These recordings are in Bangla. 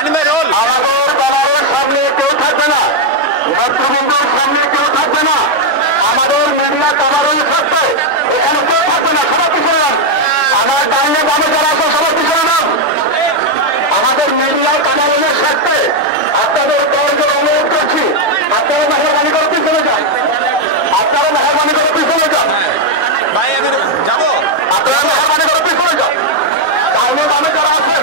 আমাদের দলের সামনে কেউ থাকবে না, নেতৃবৃন্দের সামনে কেউ থাকবে না, আমাদের মিডিয়া কামারের থাকবে, এখানে কেউ থাকবে না, সবার পিছনে নাম। আমার ডাইনে বামে যারা আছে সবার পিছনে নাম। আমাদের মিডিয়া কামারের স্বার্থে আপনাদের দলকে অনুরোধ করছি, আপনারা মেহরবানি করে পিছনে যান, আপনারা মেহরবানি করে পিছনে যান, আপনারা মেহরবানি করে পিছনে যান। ডাইনে বামে যারা আছে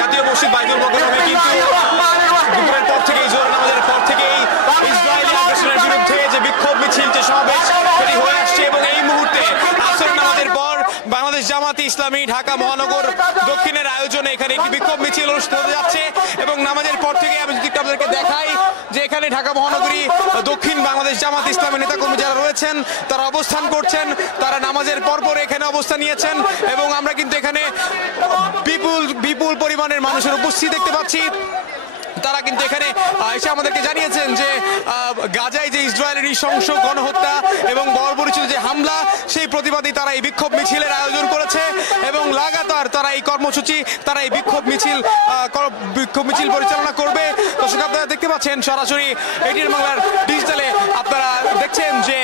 জাতীয় মসজিদ বাইতুল মোকাররমে কিন্তু দুপুরের পর থেকে জোহর নামাজের পর থেকেই ইসরায়েলি আগ্রাসনের বিরুদ্ধে যে বিক্ষোভ মিছিল, যে সমাবেশ সেটি হয়ে আসছে এবং এই মুহূর্তে আসর নামাজের পর বাংলাদেশ জামাতে ইসলামী ঢাকা মহানগর দক্ষিণের আয়োজনে এখানে একটি বিক্ষোভ মিছিল অনুষ্ঠিত হতে যাচ্ছে এবং নামাজের পর থেকে আমি যদি আপনাদেরকে দেখাই যে এখানে ঢাকা মহানগরী দক্ষিণ বাংলাদেশ জামাত ইসলামী নেতাকর্মী যারা রয়েছেন তারা অবস্থান করছেন, তারা নামাজের পরপর এখানে অবস্থান নিয়েছেন এবং আমরা কিন্তু এখানে বিপুল পরিমাণের মানুষের উপস্থিতি দেখতে পাচ্ছি। তারা কিন্তু এখানে এসে আমাদেরকে জানিয়েছেন যে গাজায় যে ইসরায়েলের নৃশংস গণহত্যা এবং বর্বরোচিত যে হামলা, সেই প্রতিবাদে তারা এই বিক্ষোভ মিছিলের আয়োজন করেছে এবং লাগাতার তারা এই কর্মসূচি, তারা এই বিক্ষোভ মিছিল পরিচালনা করবে। দর্শক আপনারা দেখতে পাচ্ছেন সরাসরি এটিএন বাংলার ডিজিটালে আপনারা দেখছেন যে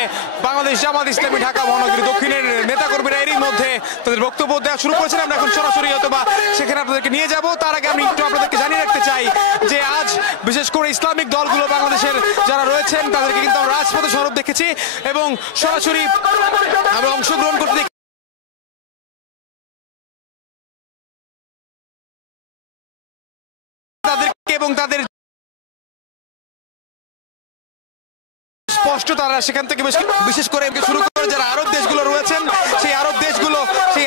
বাংলাদেশ জামাত ইসলামী ঢাকা মহানগরী দক্ষিণের নেতাকর্মীরা এরই মধ্যে তাদের বক্তব্য দেওয়া শুরু করেছেন। আমরা এখন সরাসরি হয়তোবা সেখানে আপনাদেরকে নিয়ে যাব। তার আগে আমি একটু আপনাদেরকে জানিয়ে রাখতে চাই যে আজ বিশেষ করে ইসলামিক দলগুলো বাংলাদেশের যারা রয়েছেন তাদেরকে কিন্তু আমরা রাজপথে সরব দেখেছি এবং সরাসরি আমরা অংশগ্রহণ করতে তাদেরকে এবং তাদের স্পষ্ট তারা সেখান থেকে বিশেষ করে শুরু করে যারা আরব দেশগুলো রয়েছেন সেই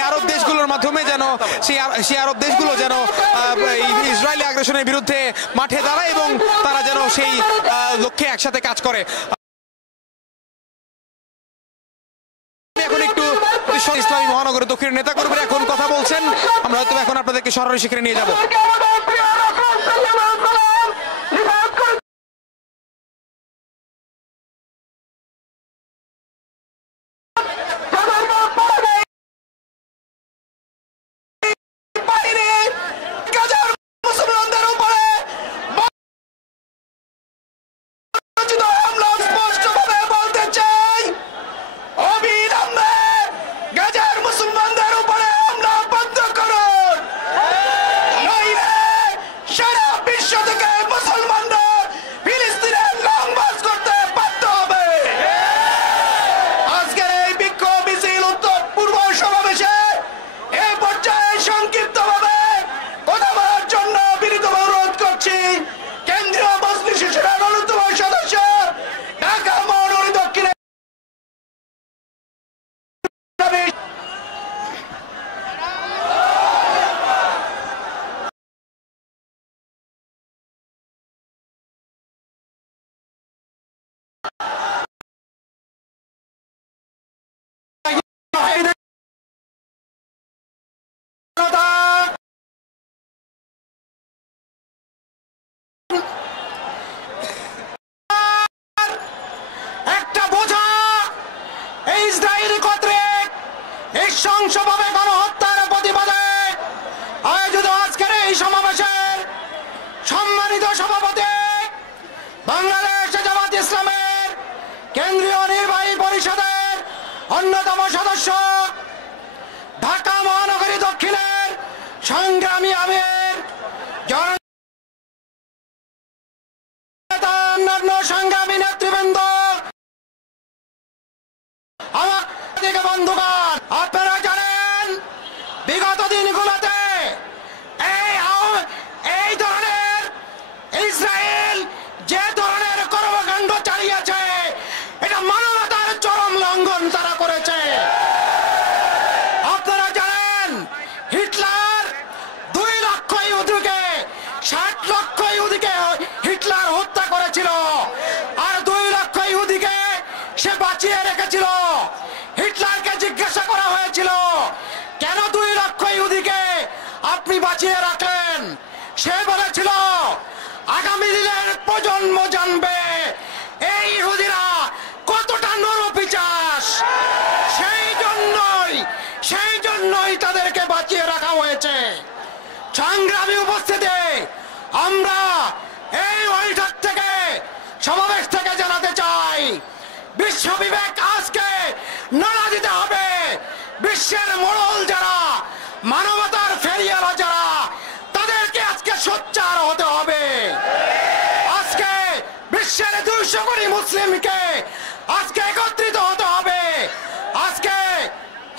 আরব দেশগুলোর মাধ্যমে যেন সেই আরব দেশগুলো যেন ইসরায়েলি আগ্রাসনের বিরুদ্ধে মাঠে দাঁড়ায় এবং তারা যেন সেই লক্ষ্যে একসাথে কাজ করে। এখন একটু ইসলামী মহানগরের দক্ষিণের নেতাকর্মীরা এখন কথা বলছেন, আমরা হয়তো এখন আপনাদেরকে সরাসরি সেখানে নিয়ে যাব। নৃশংসভাবে গণহত্যার প্রতিবাদে আয়োজিত আজকের এই সমাবেশের সম্মানিত সভাপতি বাংলাদেশ জামাত ইসলামের কেন্দ্রীয় নির্বাহী পরিষদের অন্যতম সদস্য ঢাকা মহানগরী দক্ষিণের সংগ্রামী আমির অন্যান্য সংগ্রামী নেতৃবৃন্দ, আমার বন্ধুগণ, আপনারা জানেন বিগত দিনগুলোতে এই ধরনের ইসরায়েল যে ধরনের কর্মকাণ্ড চালিয়েছে এটা মানবতার চরম লঙ্ঘন তারা করেছে। আপনারা জানেন হিটলার 2 লক্ষ ইহুদিকে 60 লক্ষ ইহুদিকে হিটলার হত্যা করেছিল আর 2 লক্ষ ইহুদিকে সে বাঁচিয়ে রেখেছিল। হিটলারকে জিজ্ঞাসা করা হয়েছিল কেন 2 লক্ষ ইহুদিকে আপনি বাঁচিয়ে রাখলেন, সে বলেছিল আগামী দিনের প্রজন্ম জানবে এই ইহুদিরা কতটা নরপিশাচ। সেই জন্যই তাদেরকে বাঁচিয়ে রাখা হয়েছে। সংগ্রামী উপস্থিতি, আমরা এই ওয়ার্ল্ড থেকে সমাবেশ থেকে জানাতে চাই, বিশ্ব বিবেক আজকে নাড়া দিতে হবে। বিশ্বের মোড়ল যারা, মানবতার ফেরিয়ালা যারা, তাদেরকে আজকে সোচ্চার হতে হবে। আজকে বিশ্বের 200 কোটি মুসলিমকে আজকে একত্রিত হতে হবে। আজকে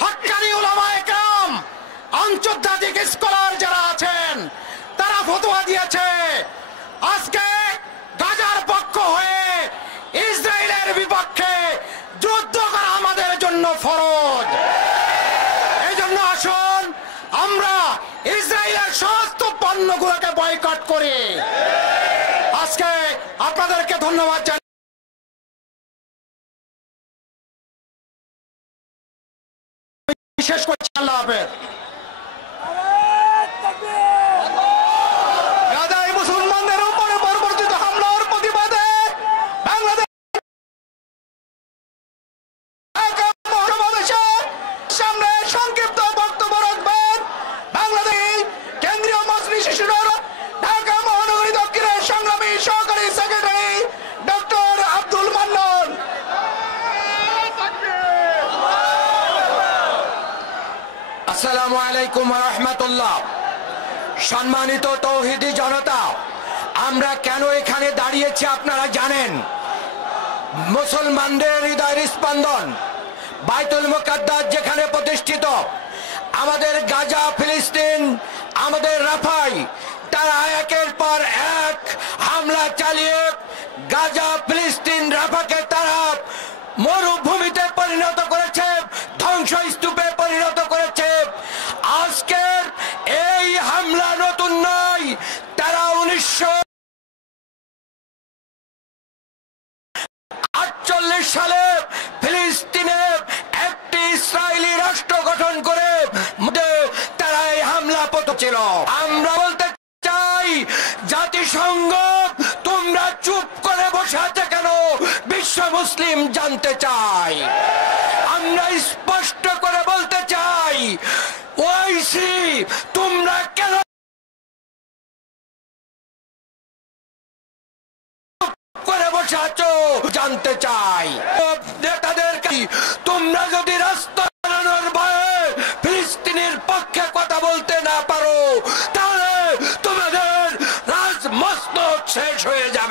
হক্কানি উলামায়ে কেরাম, আন্তর্জাতিক স্কলার যারা আছেন, তারা ফতোয়া দিয়েছে আজকে গাজার পক্ষ হয়ে ইসরায়েলের বিপক্ষে যুদ্ধ করা আমাদের জন্য ফরজ। এই জন্য আসুন আমরা ইসরায়েলের সমস্ত পণ্যগুলোকে বয়কট করি। আজকে আপনাদেরকে ধন্যবাদ জানাই। শেষ করছি, আল্লাহ হাফেজ। গাজায় মুসলমানদের উপরে বর্বরচিত হামলার প্রতিবাদে বাংলাদেশ সামনে সংক্ষিপ্ত বক্তব্য রাখবেন বাংলাদেশ কেন্দ্রীয় মজলিস শিশুর ঢাকা মহানগরী দক্ষিণের সংগ্রামী সহকারী সেক্রেটারি ডক্টর আব্দুল মান্নান। আসসালামু আলাইকুম ওয়া রাহমাতুল্লাহ। সম্মানিত তৌহিদি জনতা, আমরা কেন এখানে দাঁড়িয়েছি আপনারা জানেন। মুসলমানদের হৃদয়ের স্পন্দন বাইতুল মুকাদ্দাস যেখানে প্রতিষ্ঠিত, আমাদের গাজা, ফিলিস্তিন, আমাদের রাফায়, তারা একের পর এক হামলা চালিয়ে গাজা, ফিলিস্তিন, রাফাকে তারা মরুভূমিতে পরিণত করেছে, ধ্বংসস্তূপে পরিণত করেছে। আজকের এই হামলা নতুন নয়, তারা 1948 সালে ফিলিস্তিনে একটি ইসরায়েলি রাষ্ট্র গঠন করে তারা এই হামলা ছিল। আমরা বলতে চাই, জাতিসংঘ তোমরা চুপ করে বসে আছে কেন? বিশ্ব মুসলিম জানতে চাই। আমরা স্পষ্ট করে বলতে চাই, ওআইসি তোমরা কেন করে বসে আছো জানতে চাই। নেতাদেরকে তোমরা যদি রাস্তা বানানোর ভয়ে ফিলিস্তিনের পক্ষে কথা বলতে না পারো, তাহলে তোমাদের রাজমস্তক শেষ হয়ে যায়।